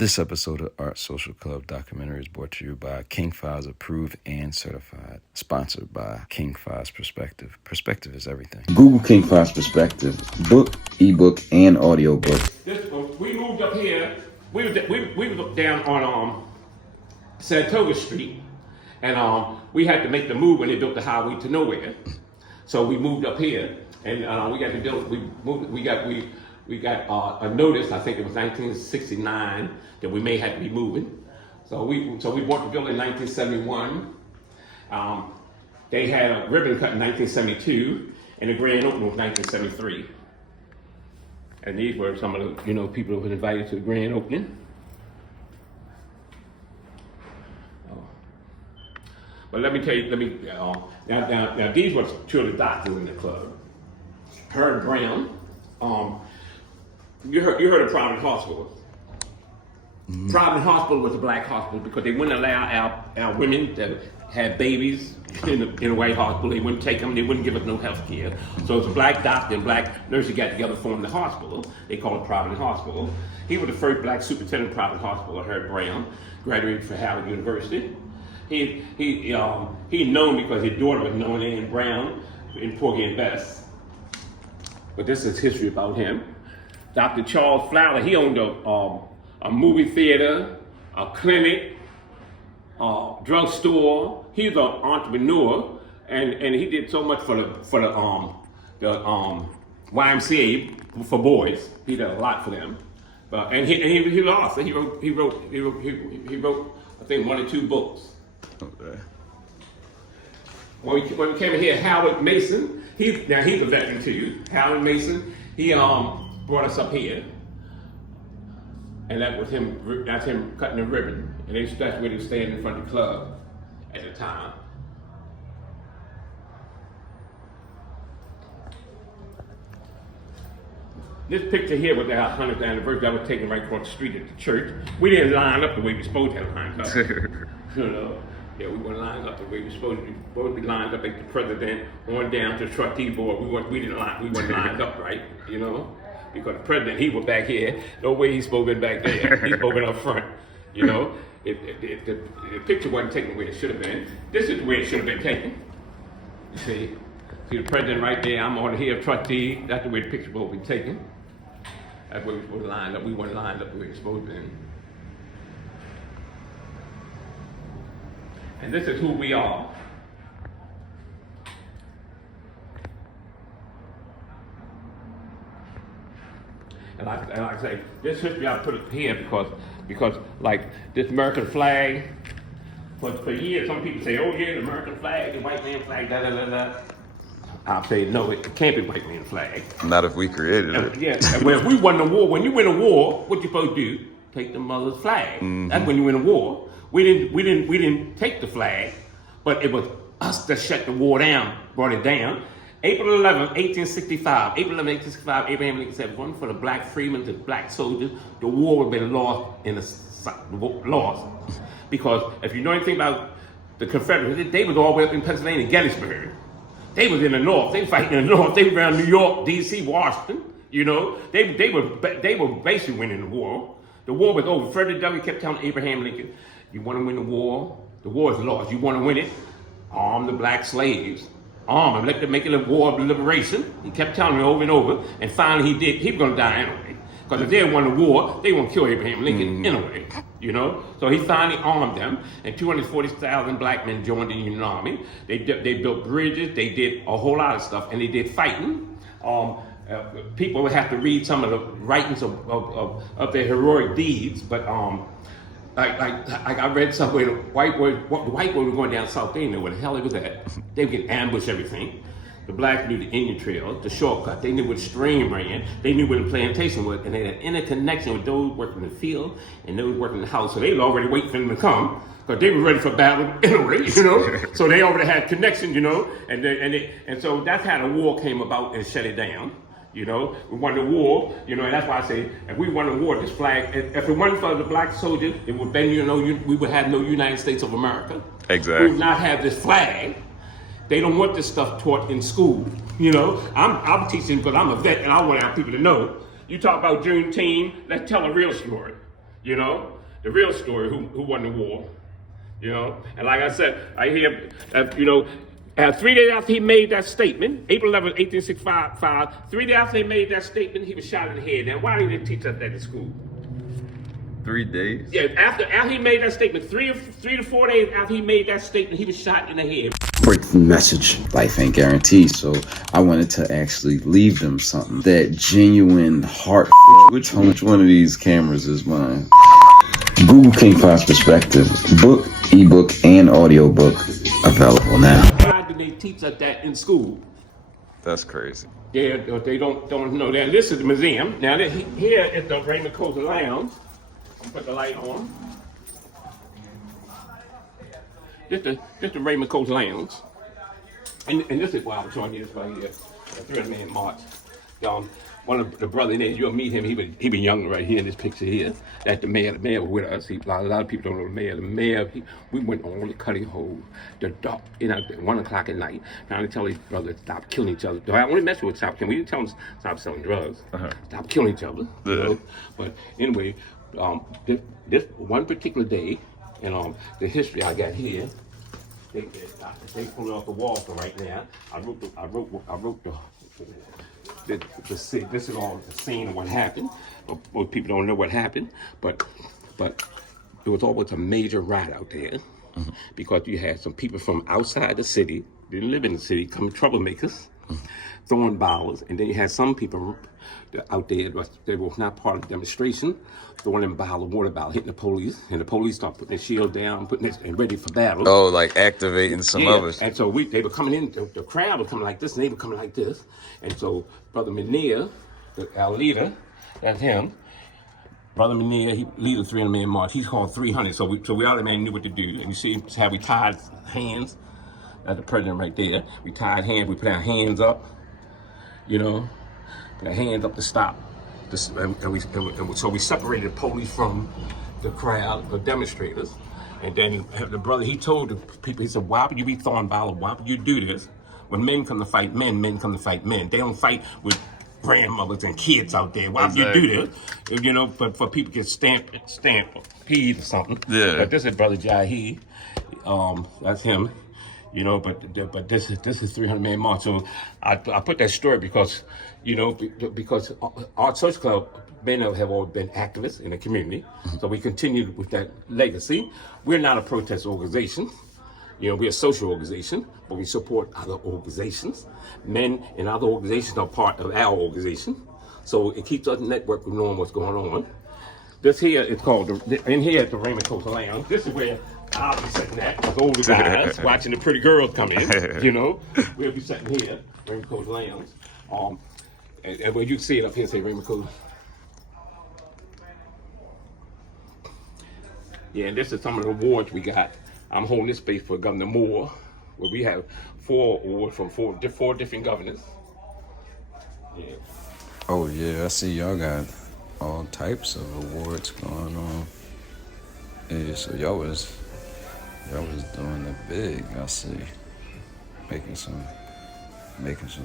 This episode of Art Social Club documentary is brought to you by King Fyz, approved and certified. Sponsored by King Fyz Perspective. Perspective is everything. Google King Fyz Perspective, book, ebook, and audiobook. We moved up here. We were down on Saratoga Street, and we had to make the move when they built the highway to nowhere. So we moved up here, and we got to build. We got a notice. I think it was 1969 that we may have to be moving. So we bought the building in 1971. They had a ribbon cut in 1972, and the grand opening was 1973. And these were some of the people who were invited to the grand opening. But let me tell you, now these were two of the doctors in the club. Herb Brown. You heard of Providence Hospital. Mm-hmm. Providence Hospital was a black hospital because they wouldn't allow our women that had babies in a white hospital. They wouldn't take them. They wouldn't give us no health care. So it's a black doctor and black nurses got together to form the hospital. They called it Providence Hospital. He was the first black superintendent of Providence Hospital, Herb Brown, graduated from Howard University. He known because his daughter was known Ann Brown in Porgy and Bess. But this is history about him. Dr. Charles Fowler, he owned a movie theater, a clinic, a drugstore. He's an entrepreneur, and he did so much for the YMCA for boys. He did a lot for them, and he lost. He wrote I think 1 or 2 books. Okay. When we came in here, Howard Mason. He's a veteran too. Howard Mason. He brought us up here, and that was him. That's him cutting the ribbon, and that's where he was standing in front of the club at the time. This picture here was our 100th anniversary. That was taken right across the street at the church. We didn't line up the way we supposed to have lined up. Yeah, we weren't lined up the way we were supposed to be. Supposed to be lined up at the president, on down to the trustee board. We weren't lined up right, because the president, he was back here. No way he's spoken back there. He's spoken up front, the picture wasn't taken where it should have been. This is where it should have been taken. You see the president right there. I'm on here, trustee. That's the way the picture will be taken. That's where we were supposed to line up. We weren't lined up the way we were supposed to be. And this is who we are. And like I say, this history I put it here because like this American flag, for years some people say, oh yeah, the American flag, the white man flag, da da da da. I'll say no, it can't be white man flag. Not if we created it. Yeah, well, if we won the war, when you win a war, what you supposed to do? Take the mother's flag. Mm-hmm. That's when you win a war. We didn't take the flag, but it was us that shut the war down, brought it down. April 11, 1865. April 11, 1865, Abraham Lincoln said, one for the black freedmen, the black soldiers, the war would have been lost. Because if you know anything about the Confederates, they was all the way up in Pennsylvania, Gettysburg. They was in the north. They fighting in the north. They were around New York, D.C., Washington. They were basically winning the war. The war was over. Frederick W. kept telling Abraham Lincoln, you want to win the war is lost. You want to win it, arm the black slaves. Arm them, let them make it a war of liberation. He kept telling me over and over, and finally he did. He was going to die anyway. Because if they had won the war, they won't kill Abraham Lincoln anyway, So he finally armed them, and 240,000 black men joined the Union Army. They built bridges, they did a whole lot of stuff, and they did fighting. People would have to read some of the writings of their heroic deeds, but like I read somewhere the white boys were going down south. They didn't know where the hell it was at. They would get ambushed everything. The blacks knew the Indian trail, the shortcut. They knew where the stream ran. They knew where the plantation was, and they had an interconnection with those working in the field and those working in the house. So they were already waiting for them to come because they were ready for battle anyway, So they already had connection, and so that's how the war came about and shut it down. We won the war, and that's why I say, if we won the war, this flag, if it wasn't for the black soldiers, it would then, we would have no United States of America. Exactly. We would not have this flag. They don't want this stuff taught in school. I'm teaching because I'm a vet and I want our people to know. You talk about Juneteenth, let's tell a real story. You know, the real story, who won the war. You know, and like I said, I hear, 3 days after he made that statement, April 11th, 1865, 3 days after he made that statement, he was shot in the head. Now, why didn't they teach us that in school? 3 days? Yeah, after he made that statement, 3 to 4 days after he made that statement, he was shot in the head. Breakthrough message. Life ain't guaranteed, so I wanted to actually leave them something. That genuine heart. Which one of these cameras is mine? Google King Fyz Perspective. Book, ebook, and audiobook available now. Why did they teach us that in school? That's crazy. Yeah, they don't know that. This is the museum. Now, here at the Raymond Coast Lounge, I'll put the light on. This the Raymond Coast Lounge. And this is why I was showing you this right here. The 300-man march. One of the brothers, you'll meet him, he was younger right here in this picture here. That's the mayor. The mayor was with us. A lot of people don't know the mayor. The mayor, we went on the cutting holes, the dark, 1 o'clock at night, trying to tell these brothers to stop killing each other. I only mess with stop killing. We didn't tell them to stop selling drugs. Stop killing each other. You know? But anyway, this one particular day, and the history I got here, they pulled it off the wall for right now. I wrote this is all the scene of what happened. Most people don't know what happened, but it was always a major riot out there because you had some people from outside the city, didn't live in the city, come troublemakers, throwing bottles, and then you had some people out there that were not part of the demonstration, throwing in water bottle, hitting the police, and the police start putting their shield down, putting it and ready for battle. Oh, like activating some others. And so they were coming in, the crowd was coming like this, and they were coming like this. And so Brother Menier, our leader, that's him. Brother Menier, he leads the 300-man march. He's called 300, so we automatically knew what to do. And you see how we tied hands. That's the president right there. We tied hands, we put our hands up, put our hands up to stop. So we separated the police from the crowd of demonstrators. And then the brother, he told the people, he said, why would you be throwing violence? Why would you do this? When men come to fight men, men come to fight men. They don't fight with grandmothers and kids out there. Why would you do this? But for people to get stamped, peed or something. Yeah. But this is Brother Jahi. That's him. But this is 300-man march. So I put that story because our church club men have always been activists in the community. So we continue with that legacy. We're not a protest organization. We're a social organization, but we support other organizations. Men in other organizations are part of our organization. So it keeps us networked with knowing what's going on. This here is called, in here at the Raymond Coast Lounge, this is where I'll be sitting at, with older guys, watching the pretty girls come in, We'll be sitting here, Raymond Coast Lounge. And when you see it up here, say Raymond Coast. Yeah, and this is some of the awards we got. I'm holding this space for Governor Moore, where we have 4 awards from four different governors. Yeah. Oh yeah, I see y'all got all types of awards going on. Yeah, so y'all was doing it big. I see, making some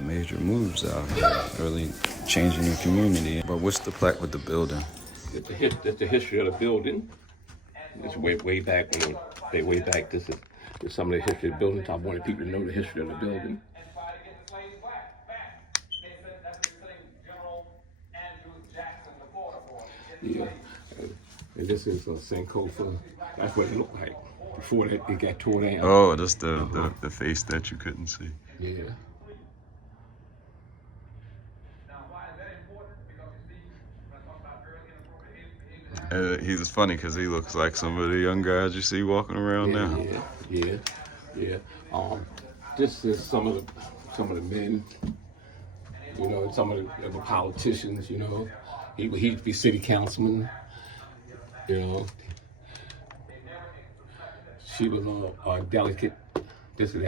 major moves out here, really changing your community. But what's the plaque with the building? That's the history of the building. It's way back when way back. This is some of the history of the building. I wanted people to know the history of the building. Yeah, and this is Sankofa. That's what it looked like before it got torn down. Oh, that's the face that you couldn't see. Yeah. He's funny because he looks like some of the young guys you see walking around now. Yeah. This is some of the men. Some of the politicians. He'd be city councilman. She was a delegate. This is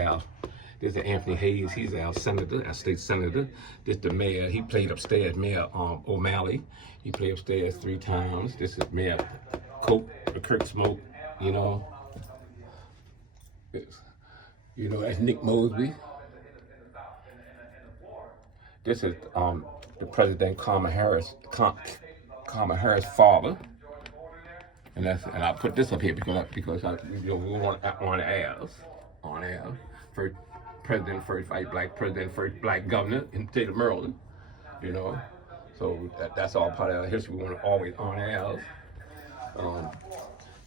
Anthony Hayes. He's our senator, our state senator. This is the mayor. He played upstairs, Mayor O'Malley. He played upstairs 3 times. This is Mayor Kurt Smoke. That's Nick Mosby. This is the President Kamala Harris' father. and I put this up here because we want on ours, first president, first white black president, first black governor in the state of Maryland, you know. So that's all part of our history. We want to always on ours.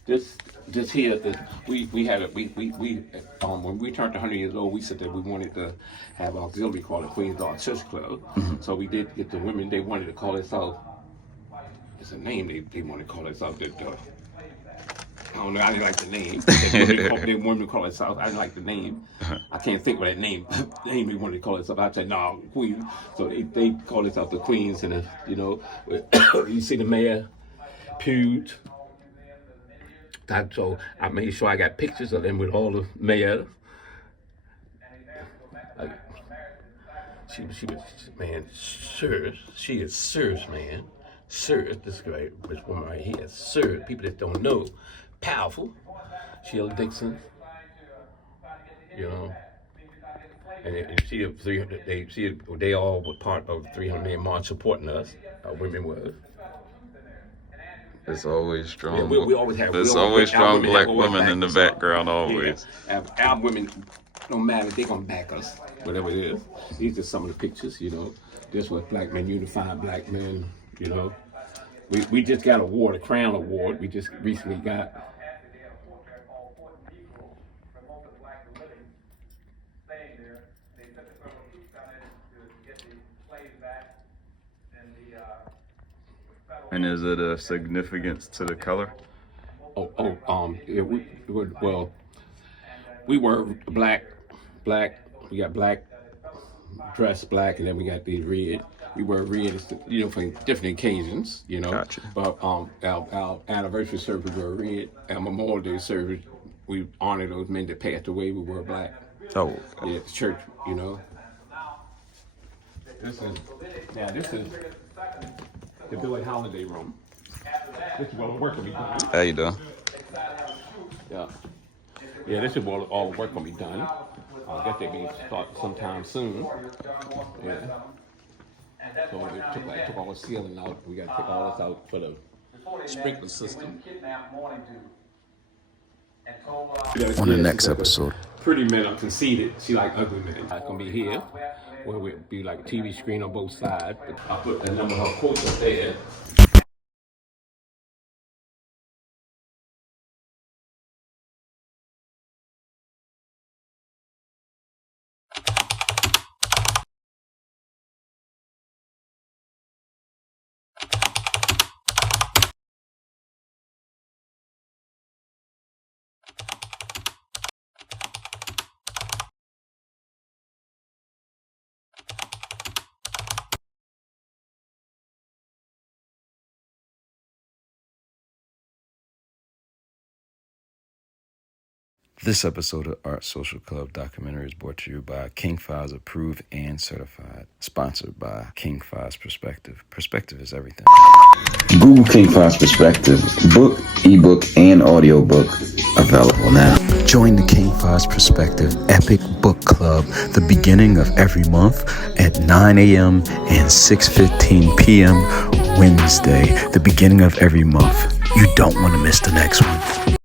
This here is we had when we turned 100 years old, we said that we wanted to have an auxiliary called the Queen's Daughter Church Club. So we did get the women. They wanted to call itself. It's a name they wanted to call itself. I don't know. I didn't like the name. They wanted to call itself. I didn't like the name. I can't think of that name. The name they wanted to call itself. I said no, Queen. So they called itself the Queens, and you know, you see the mayor, Puge. So I made sure I got pictures of them with all the mayors. She was, man, Sirs. She is Sirs, man. Sirs, this woman right here, Sirs. People that don't know, powerful. Sheila Dixon, you know. And they all were part of the 300 Man March supporting us. Women was. There's always strong. Yeah, we always have. There's always strong black women in the background. Always. Yeah. Our women, no matter, they gonna back us, whatever it is. These are some of the pictures, you know. This was Black Men Unifying Black Men, you know. We just got an award, a Crown Award. We just recently got. And is it a significance to the color? Yeah, we were black. We got black, dressed black, and then we got the red. We wear red, you know, for different occasions, you know. Gotcha. But our anniversary service, we were red. Our Memorial Day service, we honor those men that passed away. We were black. Oh. Yeah, the church, you know. This is the Billy Holiday room. This is where the work will be done. How you doing? Yeah, this is where all the work will be done. I guess they're going to start sometime soon. Yeah. So we took all the ceiling out. We got to take all this out for the sprinkler system. On the next episode. Pretty men are conceited. She like ugly men. It's going to be here, where it would be like a TV screen on both sides. I put a number of her quotes up there. This episode of Art Social Club documentary is brought to you by King Fyz, approved and certified. Sponsored by King Fyz Perspective. Perspective is everything. Google King Fyz Perspective. Book, ebook, and audiobook available now. Join the King Fyz Perspective Epic Book Club the beginning of every month at 9 a.m. and 6:15 p.m. Wednesday, the beginning of every month. You don't want to miss the next one.